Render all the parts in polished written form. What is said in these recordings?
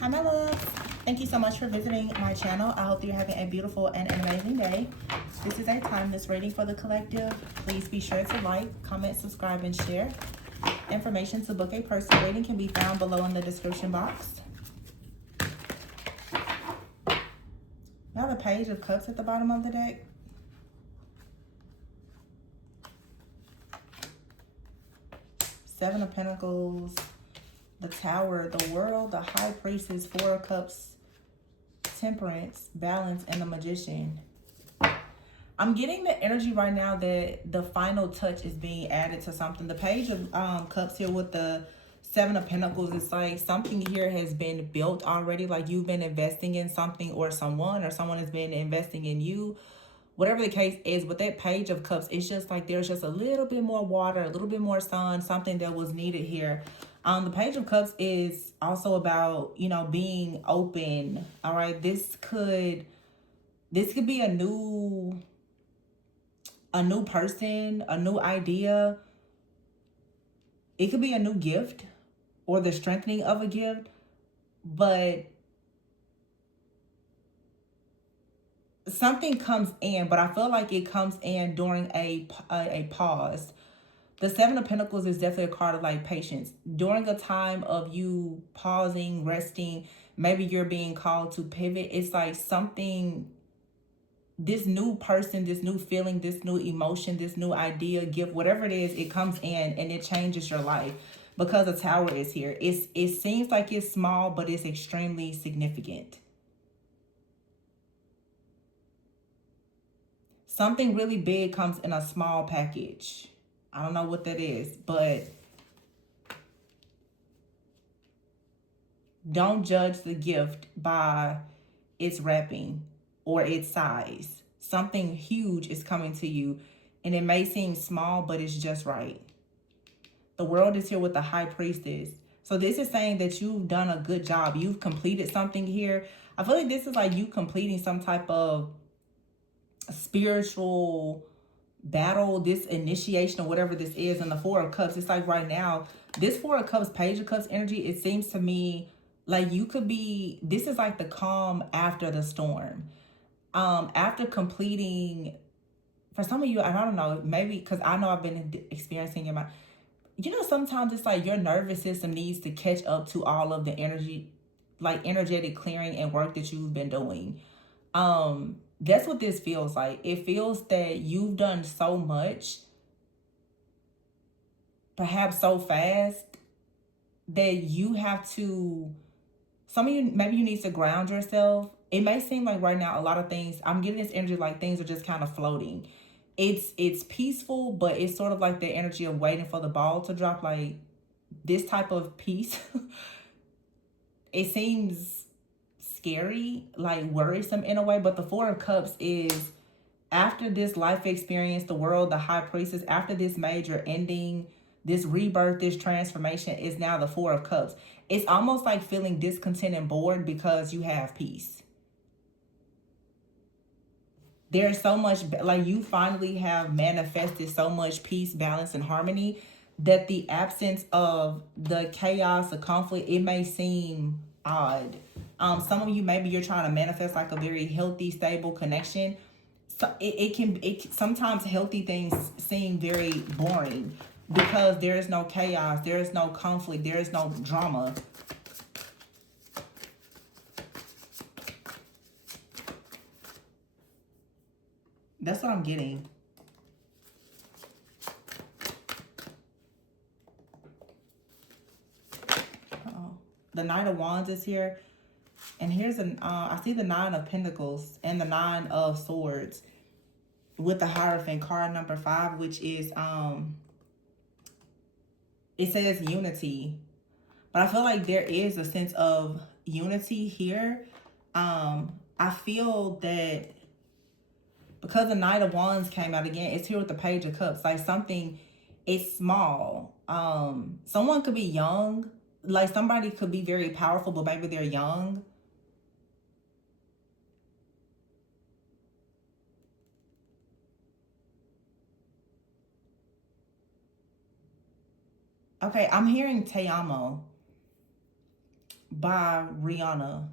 Hi, my loves. Thank you so much for visiting my channel. I hope that you're having a beautiful and an amazing day. This is a timeless reading for the collective. Please be sure to like, comment, subscribe, and share. Information to book a personal reading can be found below in the description box. We have a Page of Cups at the bottom of the deck. Seven of Pentacles, the Tower, the World, the High Priestess, Four of Cups, Temperance, Balance, and the Magician. I'm getting the energy right now that the final touch is being added to something. The Page of Cups here with the Seven of Pentacles, it's like something here has been built already. Like you've been investing in something or someone has been investing in you. Whatever the case is, with that Page of Cups, it's just like there's just a little bit more water, a little bit more sun, something that was needed here. The Page of Cups is also about, you know, being open. All right, this could be a new person, a new idea. It could be a new gift or the strengthening of a gift, but something comes in, but I feel like it comes in during a pause. The Seven of Pentacles is definitely a card of like patience. During a time of you pausing, resting, maybe you're being called to pivot. It's like something, this new person, this new feeling, this new emotion, this new idea, gift, whatever it is, it comes in and it changes your life because the Tower is here. It seems like it's small, but it's extremely significant. Something really big comes in a small package. I don't know what that is, but don't judge the gift by its wrapping or its size. Something huge is coming to you, and it may seem small, but it's just right. The World is here with the High Priestess. So this is saying that you've done a good job. You've completed something here. I feel like this is like you completing some type of spiritual battle, this initiation or whatever this is. And the Four of Cups, it's like right now, this Four of Cups, Page of Cups energy, it seems to me like you could be, this is like the calm after the storm. After completing, for some of you, I don't know, maybe because I know I've been experiencing in my, you know, sometimes it's like your nervous system needs to catch up to all of the energy, like energetic clearing and work that you've been doing. That's what this feels like. It feels that you've done so much, perhaps so fast, that you have to, some of you, maybe you need to ground yourself. It may seem like right now a lot of things, I'm getting this energy like things are just kind of floating. It's peaceful, but it's sort of like the energy of waiting for the ball to drop, like this type of peace. It seems scary, like worrisome in a way, but the Four of Cups is after this life experience, the World, the High Priestess, after this major ending, this rebirth, this transformation is now the Four of Cups. It's almost like feeling discontent and bored because you have peace. There's so much, like you finally have manifested so much peace, balance, and harmony that the absence of the chaos, the conflict, it may seem odd. Some of you, maybe you're trying to manifest like a very healthy, stable connection. So it sometimes healthy things seem very boring because there is no chaos, there is no conflict, there is no drama. That's what I'm getting. The Knight of Wands is here. And here's an, I see the Nine of Pentacles and the Nine of Swords with the Hierophant card number 5, which is, it says unity. But I feel like there is a sense of unity here. I feel that because the Knight of Wands came out again, it's here with the Page of Cups. Like something, it's small. Someone could be young. Like somebody could be very powerful, but maybe they're young. Okay, I'm hearing te amo. by Rihanna.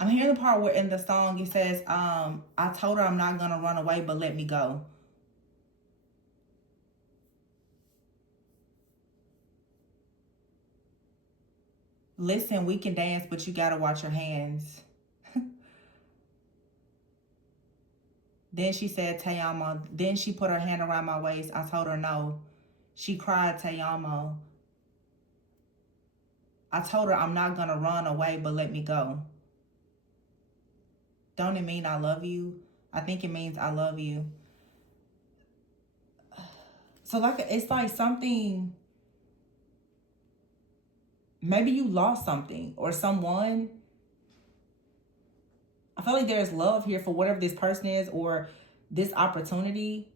I'm hearing the part where in the song it says, I told her I'm not gonna run away, but let me go. Listen, we can dance, but you gotta watch your hands. Then she said, Tayama. Then she put her hand around my waist. I told her no. She cried, Tayama. I told her I'm not gonna run away, but let me go. Don't it mean I love you? I think it means I love you. So like, it's like something, maybe you lost something or someone. I feel like there's love here for whatever this person is or this opportunity,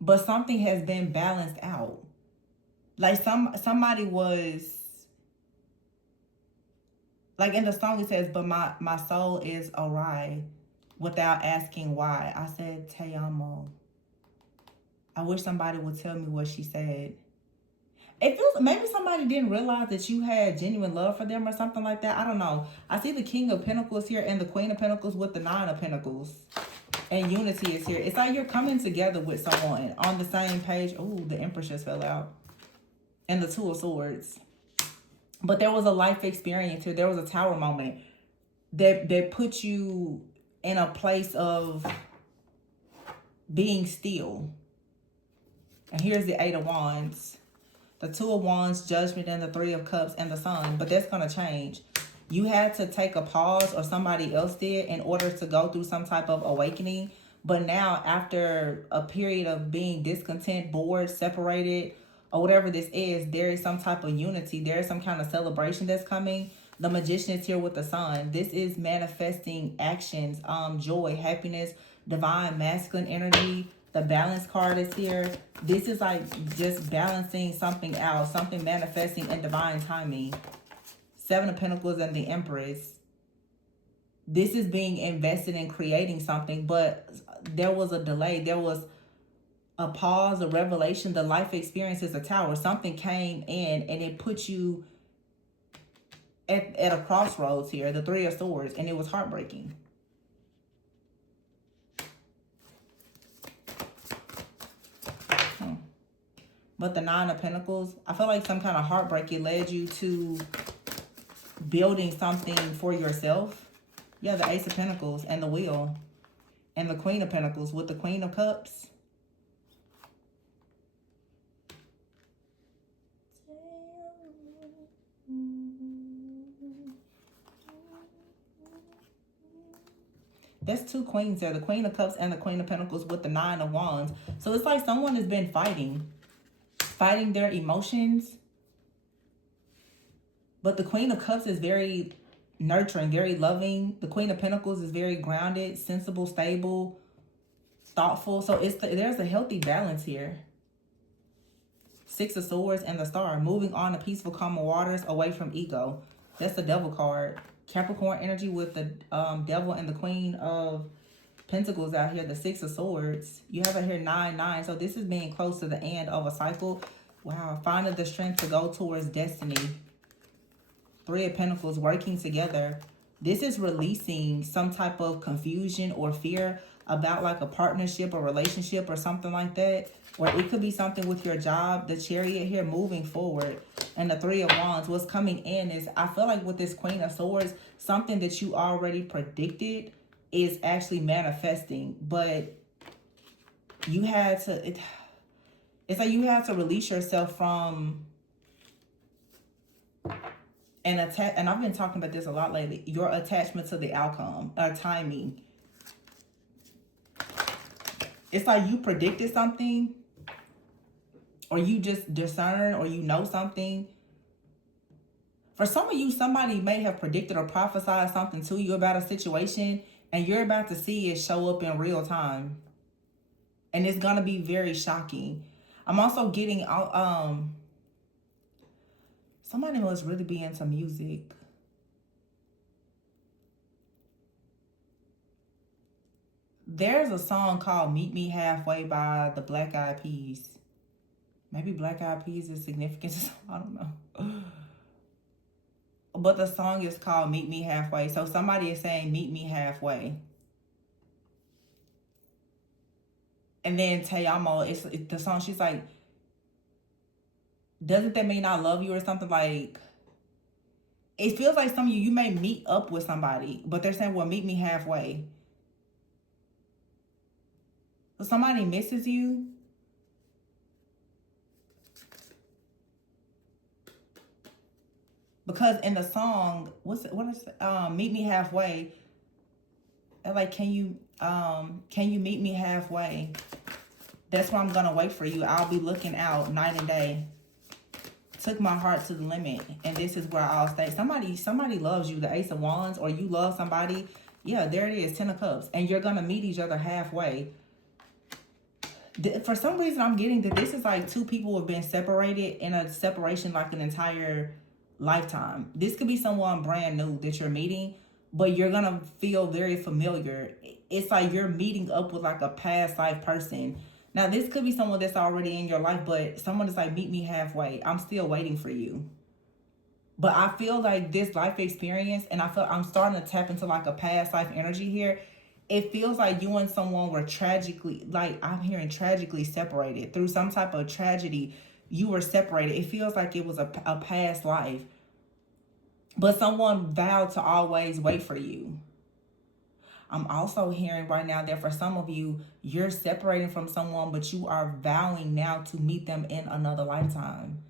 but something has been balanced out. Like somebody was, like in the song it says, but my soul is awry without asking why. I said, Te amo. I wish somebody would tell me what she said. It feels, maybe somebody didn't realize that you had genuine love for them or something like that. I don't know. I see the King of Pentacles here and the Queen of Pentacles with the Nine of Pentacles. And unity is here. It's like you're coming together with someone on the same page. Ooh, the Empress just fell out. And the Two of Swords. But there was a life experience here. There was a tower moment that put you in a place of being still. And here's the Eight of Wands. The Two of Wands, Judgment, and the Three of Cups, and the Sun. But that's going to change. You had to take a pause, or somebody else did, in order to go through some type of awakening. But now, after a period of being discontent, bored, separated, or whatever this is, there is some type of unity. There is some kind of celebration that's coming. The Magician is here with the Sun. This is manifesting actions, joy, happiness, divine masculine energy. The Balance card is here. This is like just balancing something out, something manifesting in divine timing. Seven of Pentacles and the Empress. This is being invested in creating something, but there was a delay. There was a pause, a revelation. The life experience is a tower. Something came in and it put you at a crossroads here. The Three of Swords. And it was heartbreaking. But the Nine of Pentacles, I feel like some kind of heartbreak, it led you to building something for yourself. Yeah, the Ace of Pentacles and the Wheel. And the Queen of Pentacles with the Queen of Cups. There's two queens there. The Queen of Cups and the Queen of Pentacles with the Nine of Wands. So it's like someone has been fighting their emotions. But the Queen of Cups is very nurturing, very loving. The Queen of Pentacles is very grounded, sensible, stable, thoughtful. So there's a healthy balance here. Six of Swords and the Star. Moving on to peaceful, calmer waters, away from ego. That's the Devil card. Capricorn energy with the Devil and the Queen of Pentacles out here. The Six of Swords. You have it here 9-9. So this is being close to the end of a cycle. Wow. Finding the strength to go towards destiny. Three of Pentacles working together. This is releasing some type of confusion or fear about like a partnership or relationship or something like that. Or it could be something with your job. The Chariot here moving forward. And the Three of Wands. What's coming in is, I feel like with this Queen of Swords, something that you already predicted is actually manifesting. But you had to, it's like you had to release yourself from an attack. And I've been talking about this a lot lately. Your attachment to the outcome or timing. It's like you predicted something, or you just discern, or you know something. For some of you, somebody may have predicted or prophesied something to you about a situation, and you're about to see it show up in real time. And it's going to be very shocking. I'm also getting somebody must really be into music. There's a song called Meet Me Halfway by the Black Eyed Peas. Maybe Black Eyed Peas is significant. I don't know. But the song is called Meet Me Halfway. So somebody is saying, meet me halfway. And then Tayamo, it's the song, she's like, doesn't that mean I love you or something? Like, it feels like some of you may meet up with somebody, but they're saying, well, meet me halfway. So somebody misses you. Because in the song, meet me halfway. They're like, can you meet me halfway? That's where I'm gonna wait for you. I'll be looking out night and day. Took my heart to the limit, and this is where I'll stay. Somebody loves you, the Ace of Wands, or you love somebody. Yeah, there it is, 10 of Cups, and you're gonna meet each other halfway. For some reason, I'm getting that this is like two people who have been separated in a separation like an entire lifetime. This could be someone brand new that you're meeting, but you're gonna feel very familiar. It's like you're meeting up with like a past life person. Now, this could be someone that's already in your life, but someone is like, meet me halfway. I'm still waiting for you. But I feel like this life experience, and I feel I'm starting to tap into like a past life energy here. It feels like you and someone were tragically, like I'm hearing tragically separated. Through some type of tragedy, you were separated. It feels like it was a past life. But someone vowed to always wait for you. I'm also hearing right now that for some of you, you're separating from someone, but you are vowing now to meet them in another lifetime.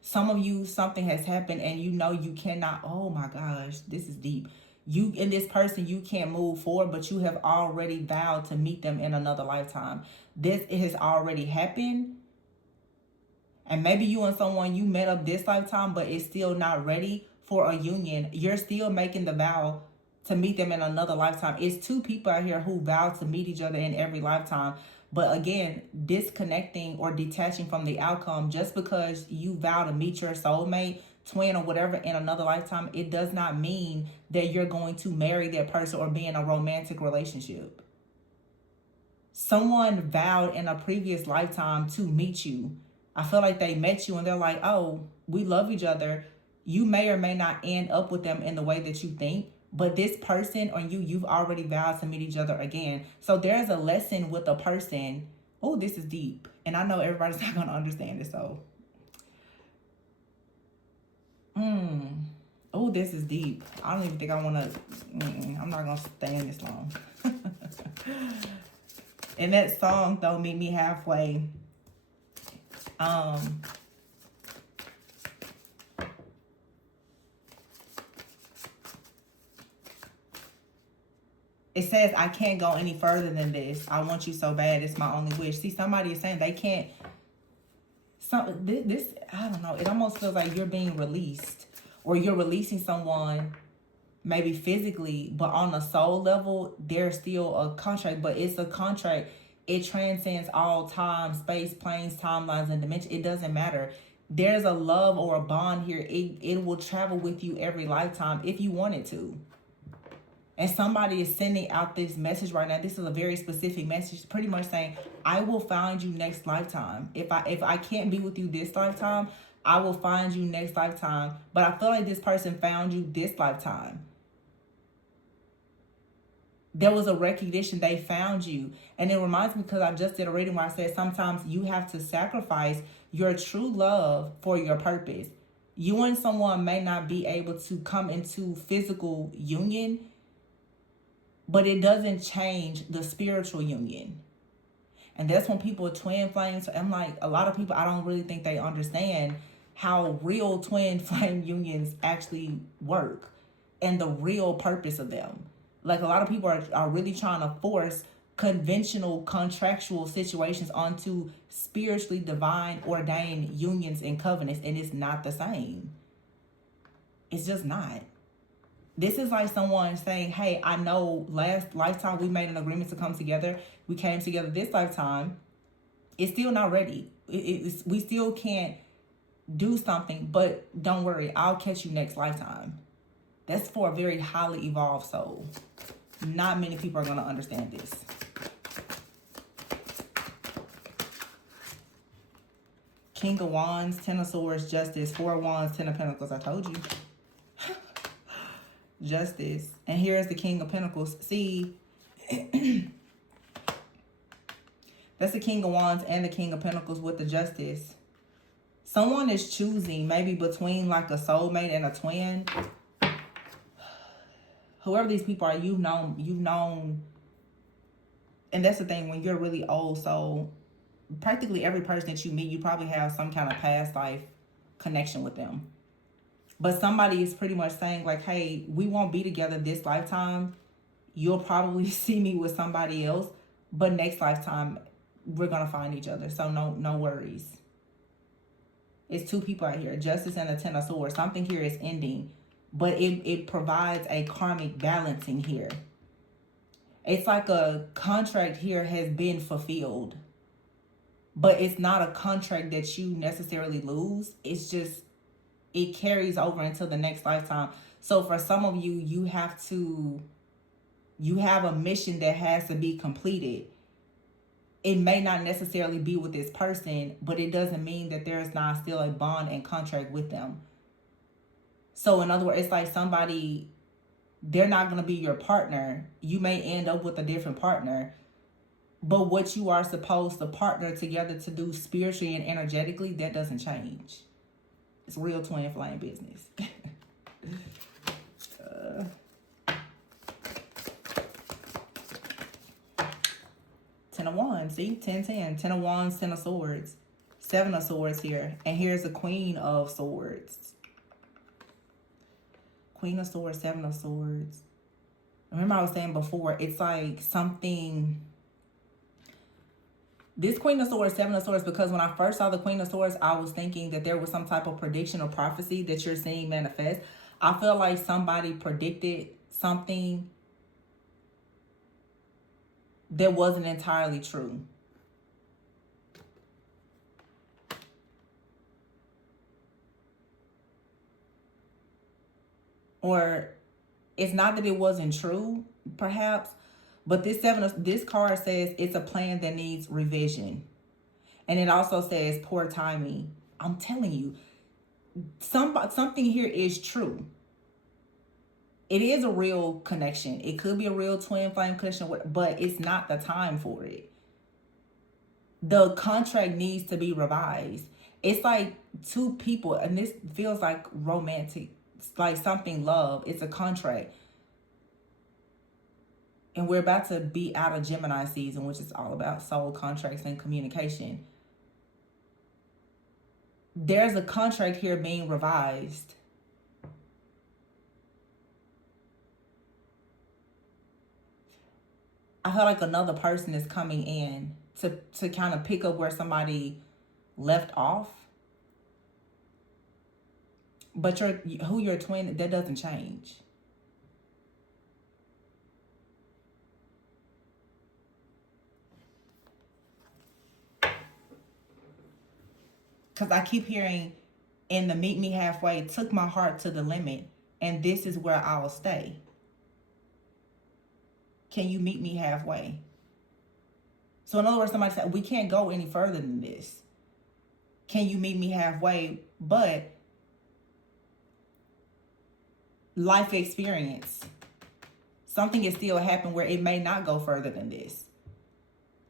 Some of you, something has happened and you know you cannot, oh my gosh, this is deep. You and this person, you can't move forward, but you have already vowed to meet them in another lifetime. It has already happened. And maybe you and someone you met up this lifetime, but it's still not ready for a union. You're still making the vow to meet them in another lifetime. It's two people out here who vow to meet each other in every lifetime. But again, disconnecting or detaching from the outcome just because you vow to meet your soulmate, twin, or whatever in another lifetime, it does not mean that you're going to marry that person or be in a romantic relationship. Someone vowed in a previous lifetime to meet you. I feel like they met you and they're like, oh, we love each other. You may or may not end up with them in the way that you think, but this person or you've already vowed to meet each other again. So there's a lesson with a person. Oh, this is deep. And I know everybody's not going to understand this, so. Oh, this is deep. I don't even think I want to. I'm not going to stay in this long. In that song, though, Meet Me Halfway, it says, I can't go any further than this. I want you so bad. It's my only wish. See, somebody is saying they can't. This, I don't know. It almost feels like you're being released. Or you're releasing someone maybe physically, but on a soul level, there's still a contract. But it's a contract. It transcends all time, space, planes, timelines, and dimensions. It doesn't matter. There's a love or a bond here. It will travel with you every lifetime if you want it to. And somebody is sending out this message right now. This is a very specific message, pretty much saying, I will find you next lifetime. If I can't be with you this lifetime, I will find you next lifetime. But I feel like this person found you this lifetime. There was a recognition they found you. And it reminds me, because I just did a reading where I said sometimes you have to sacrifice your true love for your purpose. You and someone may not be able to come into physical union, but it doesn't change the spiritual union. And that's when people are twin flames. I'm like, a lot of people, I don't really think they understand how real twin flame unions actually work and the real purpose of them. Like, a lot of people are really trying to force conventional contractual situations onto spiritually divine ordained unions and covenants, and it's not the same. It's just not. This is like someone saying, hey, I know last lifetime we made an agreement to come together. We came together this lifetime. It's still not ready. We still can't do something, but don't worry, I'll catch you next lifetime. That's for a very highly evolved soul. Not many people are going to understand this. King of Wands, Ten of Swords, Justice, Four of Wands, Ten of Pentacles. I told you. Justice. And here's the King of Pentacles. See, that's the King of Wands and the King of Pentacles with the Justice. Someone is choosing maybe between like a soulmate and a twin. Whoever these people are, you've known. And that's the thing, when you're really old soul, practically every person that you meet, you probably have some kind of past life connection with them. But somebody is pretty much saying like, hey, we won't be together this lifetime. You'll probably see me with somebody else. But next lifetime, we're going to find each other. So no worries. It's two people out here. Justice and the Ten of Swords. Something here is ending. But it provides a karmic balancing here. It's like a contract here has been fulfilled. But it's not a contract that you necessarily lose. It's just, it carries over into the next lifetime. So for some of you, you have a mission that has to be completed. It may not necessarily be with this person, but it doesn't mean that there's not still a bond and contract with them. So in other words, it's like somebody, they're not going to be your partner. You may end up with a different partner. But what you are supposed to partner together to do spiritually and energetically, that doesn't change. It's real twin flame business. Ten of Wands, see? 10, 10. Ten of Wands, Ten of Swords. Seven of Swords here. And here's the Queen of Swords. Queen of Swords, Seven of Swords. Remember I was saying before, it's like something... This Queen of Swords, Seven of Swords, because when I first saw the Queen of Swords, I was thinking that there was some type of prediction or prophecy that you're seeing manifest. I feel like somebody predicted something that wasn't entirely true. Or it's not that it wasn't true, perhaps, but this card says it's a plan that needs revision. And it also says poor timing. I'm telling you, something here is true. It is a real connection. It could be a real twin flame connection, but it's not the time for it. The contract needs to be revised. It's like two people, and this feels like romantic, it's like something love. It's a contract. And we're about to be out of Gemini season, which is all about soul contracts and communication. There's a contract here being revised. I feel like another person is coming in to kind of pick up where somebody left off. But who you're twin, that doesn't change. Because I keep hearing, in the meet me halfway, took my heart to the limit, and this is where I'll stay. Can you meet me halfway? So in other words, somebody said, we can't go any further than this. Can you meet me halfway? But life experience, something is still happening where it may not go further than this.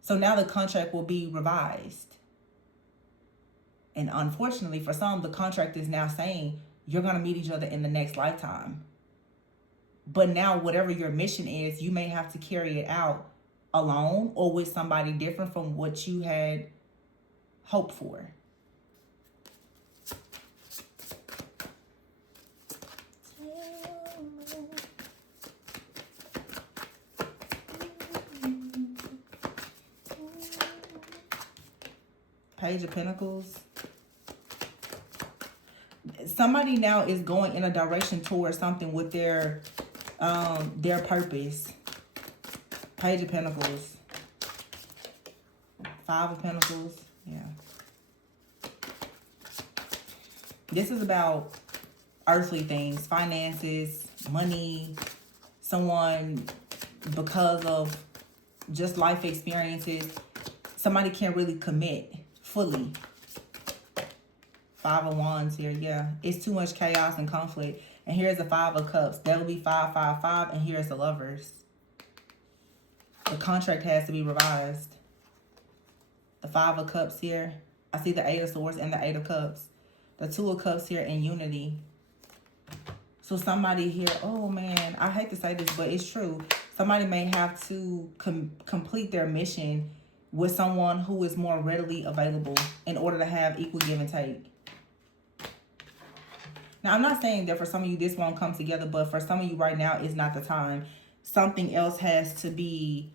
So now the contract will be revised. And unfortunately for some, the contract is now saying you're going to meet each other in the next lifetime. But now whatever your mission is, you may have to carry it out alone or with somebody different from what you had hoped for. Page of Pentacles. Somebody now is going in a direction towards something with their purpose. Page of Pentacles. Five of Pentacles. Yeah. This is about earthly things, finances, money, someone, because of just life experiences, somebody can't really commit fully. Five of Wands here, yeah. It's too much chaos and conflict. And here's the Five of Cups. That'll be 555. And here's the Lovers. The contract has to be revised. The Five of Cups here. I see the Eight of Swords and the Eight of Cups. The Two of Cups here in unity. So somebody here, oh man, I hate to say this, but it's true. Somebody may have to complete their mission with someone who is more readily available in order to have equal give and take. Now, I'm not saying that for some of you this won't come together, but for some of you right now is not the time. Something else has to be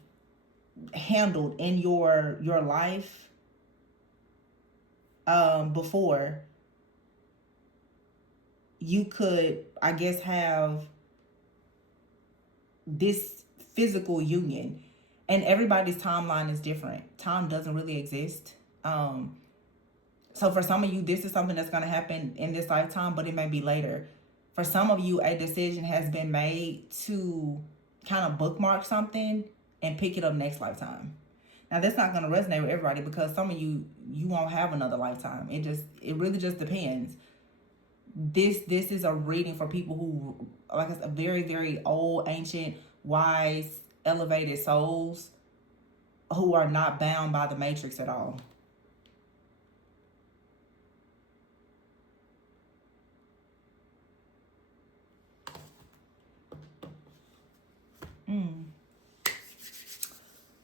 handled in your life before you could, I guess, have this physical union. And everybody's timeline is different. Time doesn't really exist. So for some of you, this is something that's going to happen in this lifetime, but it may be later. For some of you, a decision has been made to kind of bookmark something and pick it up next lifetime. Now, that's not going to resonate with everybody because some of you won't have another lifetime. It really just depends. This is a reading for people who, like I said, very, very old, ancient, wise, elevated souls who are not bound by the matrix at all.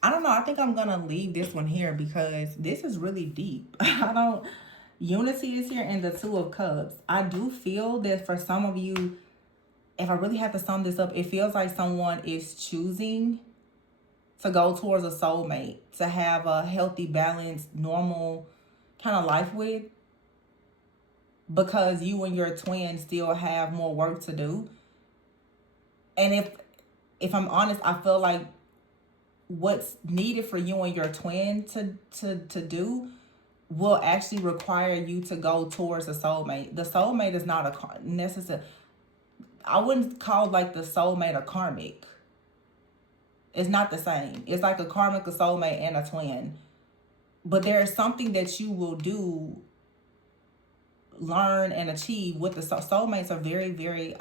I don't know. I think I'm going to leave this one here because this is really deep. Unity is here and the Two of Cups. I do feel that for some of you, if I really have to sum this up, it feels like someone is choosing to go towards a soulmate, to have a healthy, balanced, normal kind of life with, because you and your twin still have more work to do. And if I'm honest, I feel like what's needed for you and your twin to do will actually require you to go towards a soulmate. The soulmate is not a necessary. I wouldn't call like the soulmate a karmic. It's not the same. It's like a karmic, a soulmate, and a twin. But there is something that you will do, learn, and achieve with the soulmates. Are very, very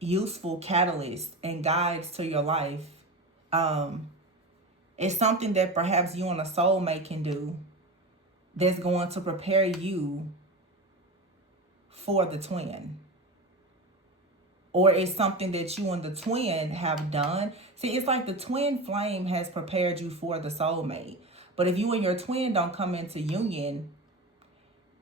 useful catalysts and guides to your life. It's something that perhaps you and a soulmate can do that's going to prepare you for the twin. Or it's something that you and the twin have done. See, it's like the twin flame has prepared you for the soulmate. But if you and your twin don't come into union,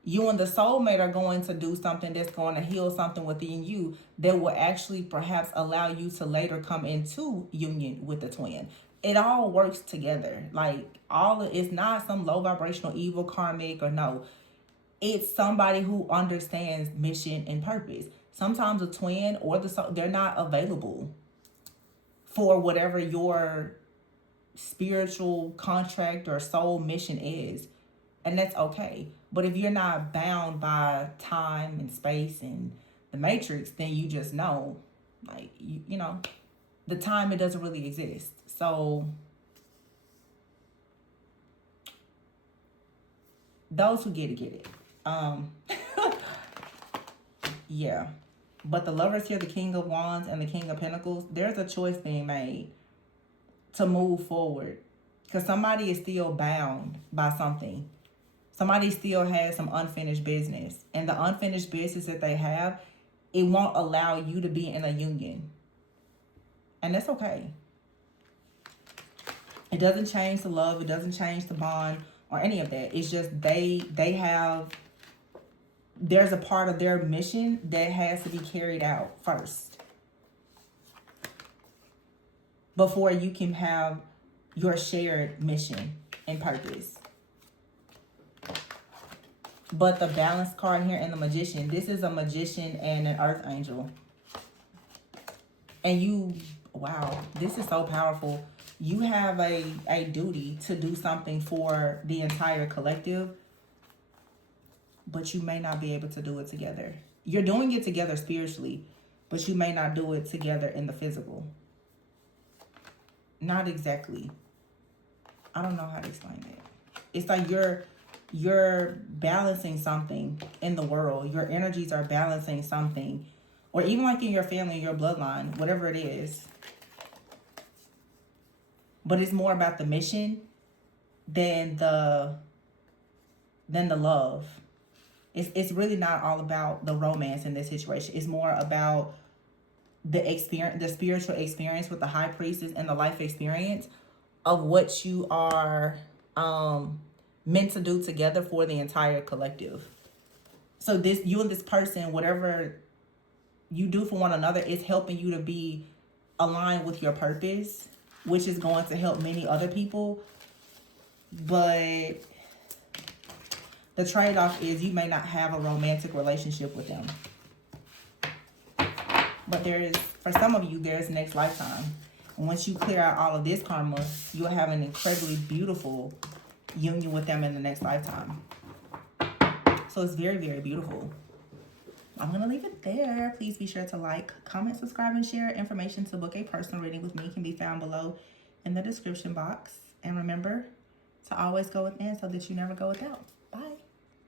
you and the soulmate are going to do something that's going to heal something within you that will actually perhaps allow you to later come into union with the twin. It all works together. Like, it's not some low vibrational evil karmic or no. It's somebody who understands mission and purpose. Sometimes a twin or they're not available for whatever your spiritual contract or soul mission is. And that's okay. But if you're not bound by time and space and the matrix, then you just know, like, you know, the time, it doesn't really exist. So those who get it. Yeah. But the Lovers here, the King of Wands and the King of Pentacles, there's a choice being made to move forward. Because somebody is still bound by something. Somebody still has some unfinished business. And the unfinished business that they have, it won't allow you to be in a union. And that's okay. It doesn't change the love. It doesn't change the bond or any of that. It's just there's a part of their mission that has to be carried out first before you can have your shared mission and purpose. But the Balance card here and the Magician, this is a magician and an earth angel. And wow, this is so powerful. You have a duty to do something for the entire collective, but you may not be able to do it together. You're doing it together spiritually, but you may not do it together in the physical. Not exactly. I don't know how to explain it. It's like you're balancing something in the world. Your energies are balancing something. Or even like in your family, your bloodline, whatever it is. But it's more about the mission than the love. It's really not all about the romance in this situation. It's more about the experience, the spiritual experience with the high priestess, and the life experience of what you are meant to do together for the entire collective. So this, you and this person, whatever you do for one another, is helping you to be aligned with your purpose, which is going to help many other people. But the trade-off is you may not have a romantic relationship with them. But there is, for some of you, there's next lifetime. And once you clear out all of this karma, you'll have an incredibly beautiful union with them in the next lifetime. So it's very, very beautiful. I'm going to leave it there. Please be sure to like, comment, subscribe, and share. Information to book a personal reading with me can be found below in the description box. And remember to always go within so that you never go without.